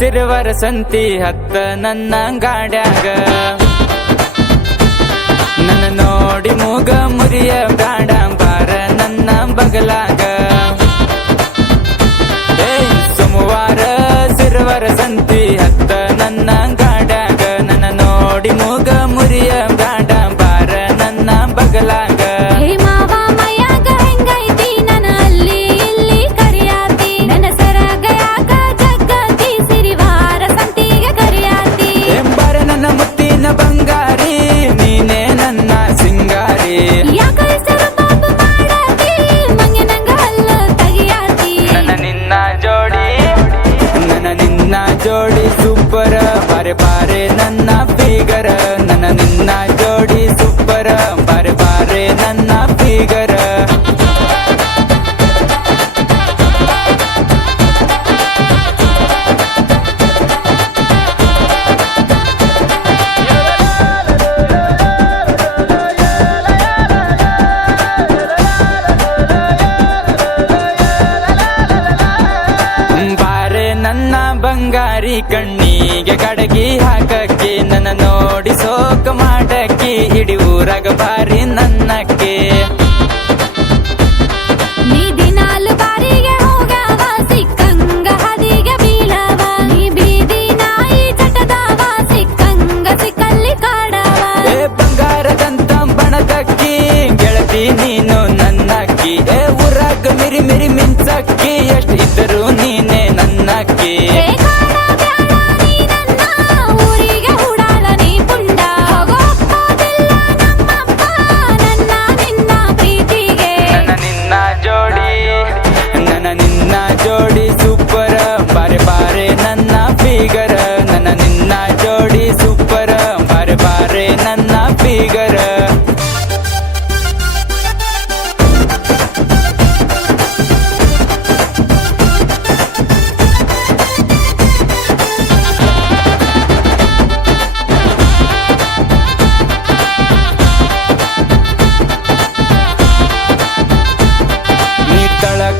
ಸಿರುವರ ಸಂತಿ ಹತ್ತ ನನ್ನ ಗಾಡ್ಯಾಗ ನನ್ನ ನೋಡಿ ಮೂಗ ಮುರಿಯ ಬ್ರಾಡಂಬಾರ ನನ್ನ ಬಗಲಾಗ. ಸೋಮವಾರ ಸಿರುವರ ಸಂತಿ ಹತ್ತ ನನ್ನ ಗಾಡ್ಯಾಗ ನನ್ನ ನೋಡಿ ಮೂಗ ಕಣ್ಣಿಗೆ ಕಡಗಿ ಹಾಕಕ್ಕೆ ನನ್ನ ನೋಡಿ ಸೋಕ ಮಾಡಕ್ಕೆ ಇಡೀ ಊರಾಗ ಬಾರಿ ನನ್ನಕ್ಕೆ.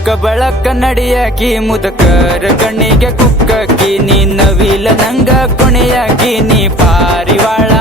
ಬುಕ್ಕ ಬಳಕ ನಡಿಯಾಕಿ ಮುದಕರ ಕಣ್ಣಿಗೆ ಕುಕ್ಕಿ ನೀ ನವಿಲ ನಂಗ ಕುಣಿಯಾಕಿ ನೀ ಪಾರಿವಾಳ